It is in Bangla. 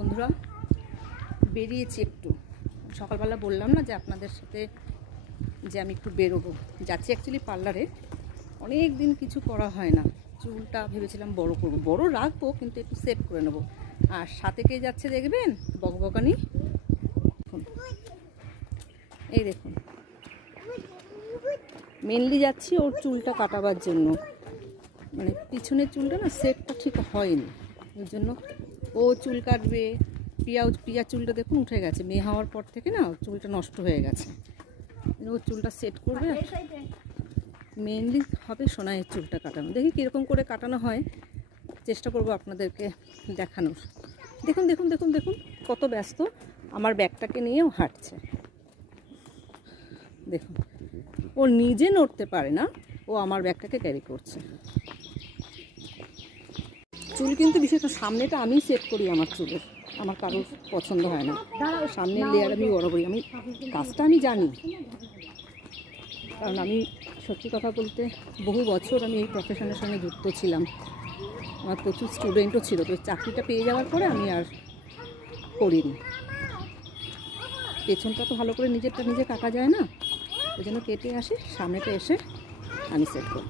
বন্ধুরা বেরিয়েছি একটু সকালবেলা বললাম না যে আপনাদের সাথে যে আমি একটু বেরোবো, যাচ্ছি অ্যাকচুয়ালি পার্লারে। অনেক দিন কিছু করা হয় না, চুলটা ভেবেছিলাম বড় করব, বড় রাখবো কিন্তু একটু সেট করে নেব। আর সাথে কে যাচ্ছে দেখবেন, বকবকানি। এই দেখুন, মেনলি যাচ্ছি ওর চুলটা কাটাবার জন্য। মানে পিছনের চুলটা না সেটটা ঠিক হয়নি, ওই জন্য ও চুল কাটবে। পিয়ার চুলটা দেখুন উঠে গেছে, মেয়ে হওয়ার পর থেকে না চুলটা নষ্ট হয়ে গেছে। ও চুলটা সেট করবে, মেনলি হবে সোনাইয়ের চুলটা কাটানো। দেখি কীরকম করে কাটানো হয়, চেষ্টা করব আপনাদেরকে দেখানোর। দেখুন দেখুন দেখুন দেখুন কত ব্যস্ত, আমার ব্যাগটাকে নিয়েও হাঁটছে। দেখুন, ও নিজে নড়তে পারে না, ও আমার ব্যাগটাকে ক্যারি করছে। চুল কিন্তু বিশেষ করে সামনেটা আমি সেট করি, আমার চুলের আমার কারোর পছন্দ হয় না। সামনের লেয়ার আমি বড় করি, আমি কাজটা আমি জানি, কারণ আমি সত্যি কথা বলতে বহু বছর আমি এই প্রফেশনের সঙ্গে যুক্ত ছিলাম। আমার প্রচুর স্টুডেন্টও ছিল, তো চাকরিটা পেয়ে যাওয়ার পরে আমি আর করিনি। পেছনটা তো ভালো করে নিজেরটা নিজে কাটা যায় না, ওই জন্য কেটে আসি, সামনেটা এসে আমি সেট করি।